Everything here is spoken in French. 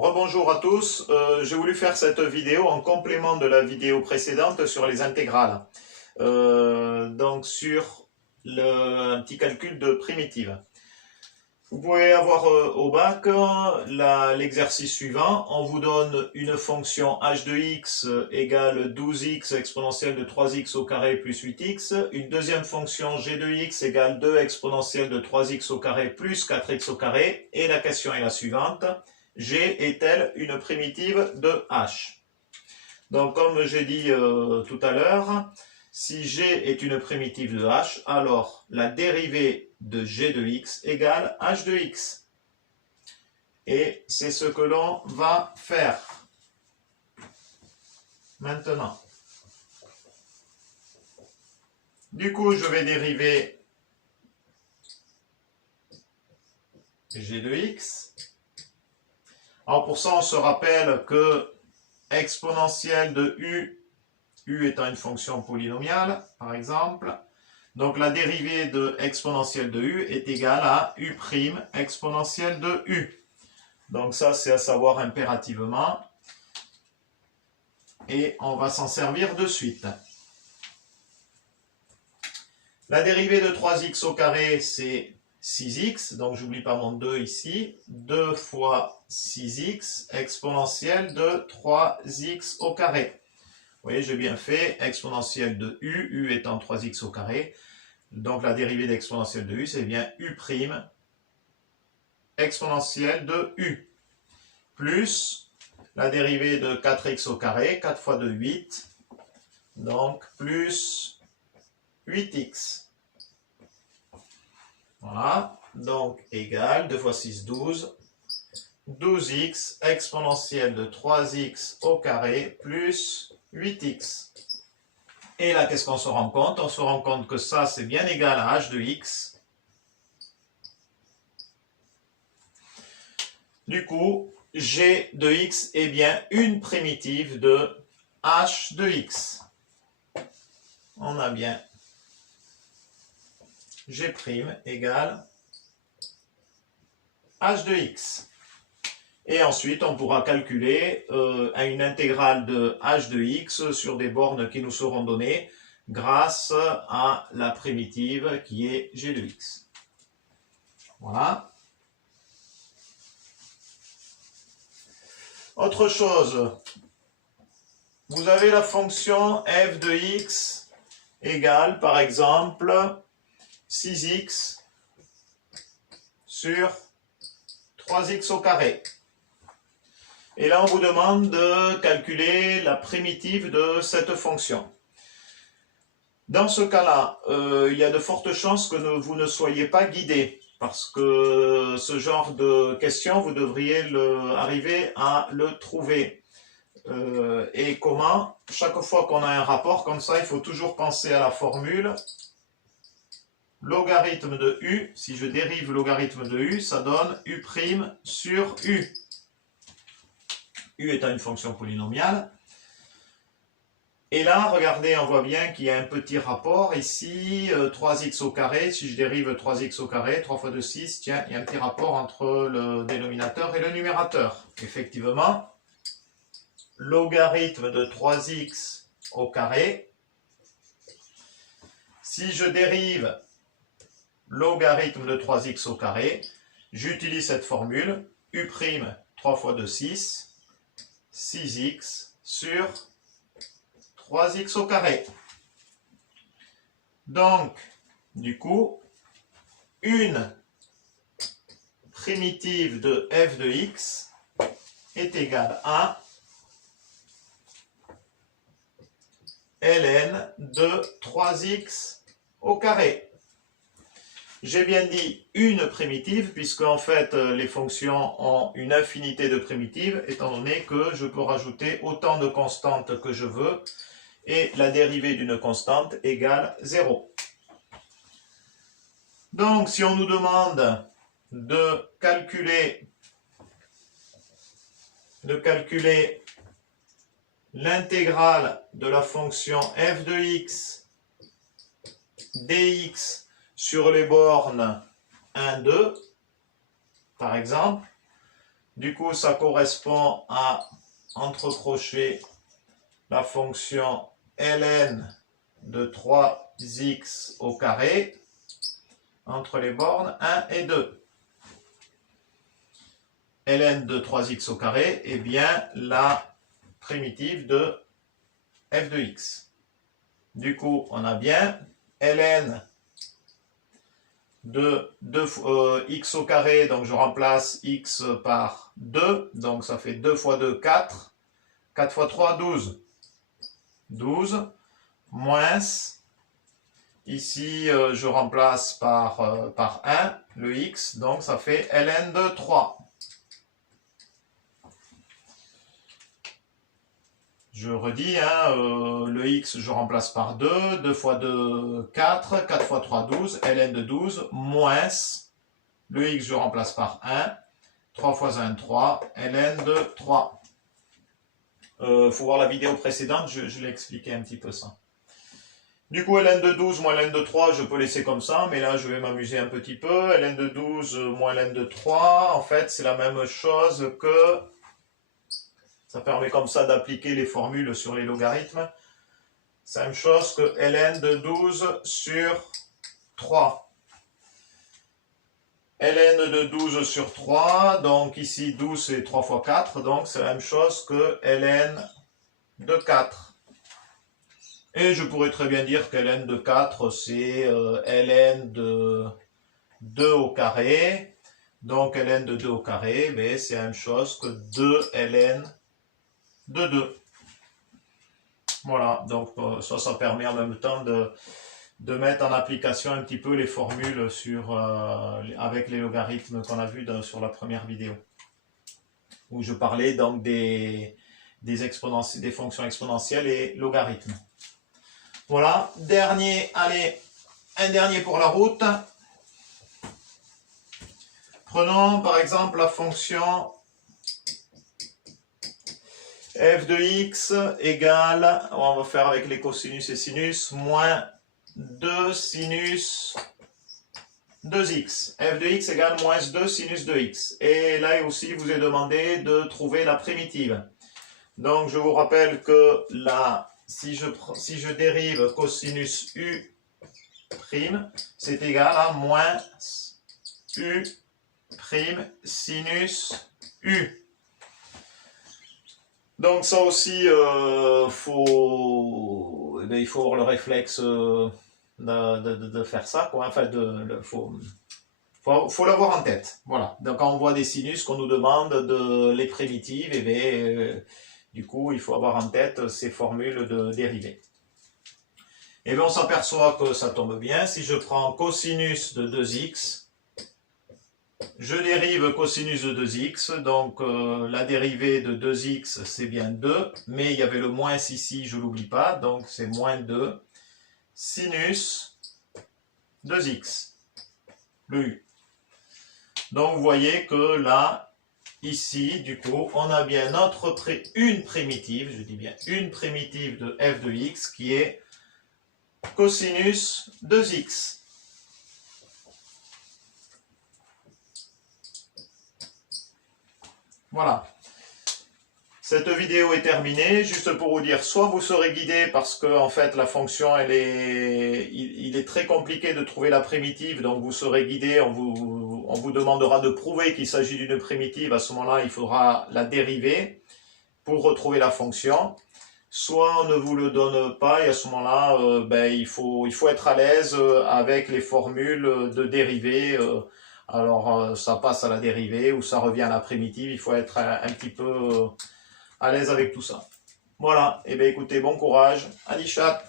Rebonjour à tous, j'ai voulu faire cette vidéo en complément de la vidéo précédente sur les intégrales. Donc sur un petit calcul de primitives. Vous pouvez avoir au bac l'exercice suivant. On vous donne une fonction h de x égale 12x exponentielle de 3x au carré plus 8x. Une deuxième fonction g de x égale 2 exponentielle de 3x au carré plus 4x au carré. Et la question est la suivante. G est-elle une primitive de h? Donc comme j'ai dit tout à l'heure, si G est une primitive de h, alors la dérivée de G de x égale h de x. Et c'est ce que l'on va faire maintenant. Du coup, je vais dériver G de x. Alors pour ça, on se rappelle que exponentielle de u étant une fonction polynomiale, par exemple, donc la dérivée de exponentielle de u est égale à u' exponentielle de u. Donc ça, c'est à savoir impérativement. Et on va s'en servir de suite. La dérivée de 3x au carré, c'est 6x, donc j'oublie pas mon 2 ici. 2 fois 6x exponentielle de 3x au carré. Vous voyez, j'ai bien fait exponentielle de u étant 3x au carré. Donc la dérivée d'exponentielle de u, c'est bien u' exponentielle de u. Plus la dérivée de 4x au carré, 4 fois 2, 8. Donc plus 8x. Voilà, donc égal 2 fois 6, 12. 12x exponentielle de 3x au carré plus 8x. Et là, qu'est-ce qu'on se rend compte? On se rend compte que ça, c'est bien égal à h de x. Du coup, g de x est bien une primitive de h de x. On a bien g' égale h de x. Et ensuite, on pourra calculer une intégrale de h de x sur des bornes qui nous seront données grâce à la primitive qui est g de x. Voilà. Autre chose, vous avez la fonction f de x égale, par exemple, 6x sur 3x au carré. Et là, on vous demande de calculer la primitive de cette fonction. Dans ce cas-là, il y a de fortes chances que vous ne soyez pas guidé, parce que ce genre de question, vous devriez arriver à le trouver. Et comment? Chaque fois qu'on a un rapport comme ça, il faut toujours penser à la formule logarithme de u. Si je dérive logarithme de u, ça donne u' sur u. U étant une fonction polynomiale. Et là, regardez, on voit bien qu'il y a un petit rapport ici, 3x au carré. Si je dérive 3x au carré, 3 fois 2, 6, tiens, il y a un petit rapport entre le dénominateur et le numérateur. Effectivement, logarithme de 3x au carré. Si je dérive logarithme de 3x au carré, j'utilise cette formule, u', 3 fois 2, 6. 6x sur 3x au carré. Donc, du coup, une primitive de f de x est égale à ln de 3x au carré. J'ai bien dit une primitive, puisque en fait les fonctions ont une infinité de primitives, étant donné que je peux rajouter autant de constantes que je veux, et la dérivée d'une constante égale 0. Donc si on nous demande de calculer l'intégrale de la fonction f de x dx sur les bornes 1, 2, par exemple, Du coup, ça correspond à, entre crochets, la fonction ln de 3x au carré entre les bornes 1 et 2. Ln de 3x au carré est bien la primitive de f de x. Du coup, on a bien ln de x au carré, donc je remplace x par 2, donc ça fait 2 fois 2, 4. 4 fois 3, 12. 12, moins, ici je remplace par 1, le x, donc ça fait ln de 3. Je redis, le x je remplace par 2, 2 fois 2, 4, 4 fois 3, 12, ln de 12, moins, le x je remplace par 1, 3 fois 1, 3, ln de 3. Faut voir la vidéo précédente, je l'ai expliqué un petit peu ça. Du coup, ln de 12 moins ln de 3, je peux laisser comme ça, mais là, je vais m'amuser un petit peu. Ln de 12 moins ln de 3, en fait, c'est la même chose que... Ça permet comme ça d'appliquer les formules sur les logarithmes. C'est la même chose que ln de 12 sur 3. Ln de 12 sur 3, donc ici 12 c'est 3 fois 4, donc c'est la même chose que ln de 4. Et je pourrais très bien dire que ln de 4 c'est ln de 2 au carré. Donc ln de 2 au carré, mais c'est la même chose que 2 ln de 2. Voilà, donc ça permet en même temps de mettre en application un petit peu les formules avec les logarithmes qu'on a vus sur la première vidéo, où je parlais donc des fonctions exponentielles et logarithmes. Voilà, un dernier pour la route. Prenons par exemple la fonction f de x égale, on va faire avec les cosinus et sinus, moins 2 sinus 2x. F de x égale moins 2 sinus de x. Et là aussi, il vous est demandé de trouver la primitive. Donc, je vous rappelle que là, si je dérive cosinus u prime, c'est égal à moins u prime sinus u. Donc ça aussi, il faut avoir le réflexe de faire ça, quoi. Enfin, faut l'avoir en tête. Voilà. Donc quand on voit des sinus qu'on nous demande les primitives, et bien, du coup, il faut avoir en tête ces formules de dérivée. Et bien, on s'aperçoit que ça tombe bien. Si je prends cosinus de 2x, je dérive cosinus de 2x, donc la dérivée de 2x c'est bien 2, mais il y avait le moins ici, je ne l'oublie pas, donc c'est moins 2 sinus 2x, le u. Donc vous voyez que là, ici, du coup, on a bien une primitive, je dis bien une primitive de f de x qui est cosinus 2x. Voilà. Cette vidéo est terminée. Juste pour vous dire, soit vous serez guidé parce que en fait la fonction il est très compliqué de trouver la primitive, donc vous serez guidé, on vous demandera de prouver qu'il s'agit d'une primitive. À ce moment-là, il faudra la dériver pour retrouver la fonction. Soit on ne vous le donne pas et à ce moment-là, il faut être à l'aise avec les formules de dérivée. Alors, ça passe à la dérivée ou ça revient à la primitive. Il faut être un petit peu à l'aise avec tout ça. Voilà. Et bien, écoutez, bon courage. Allez, chat.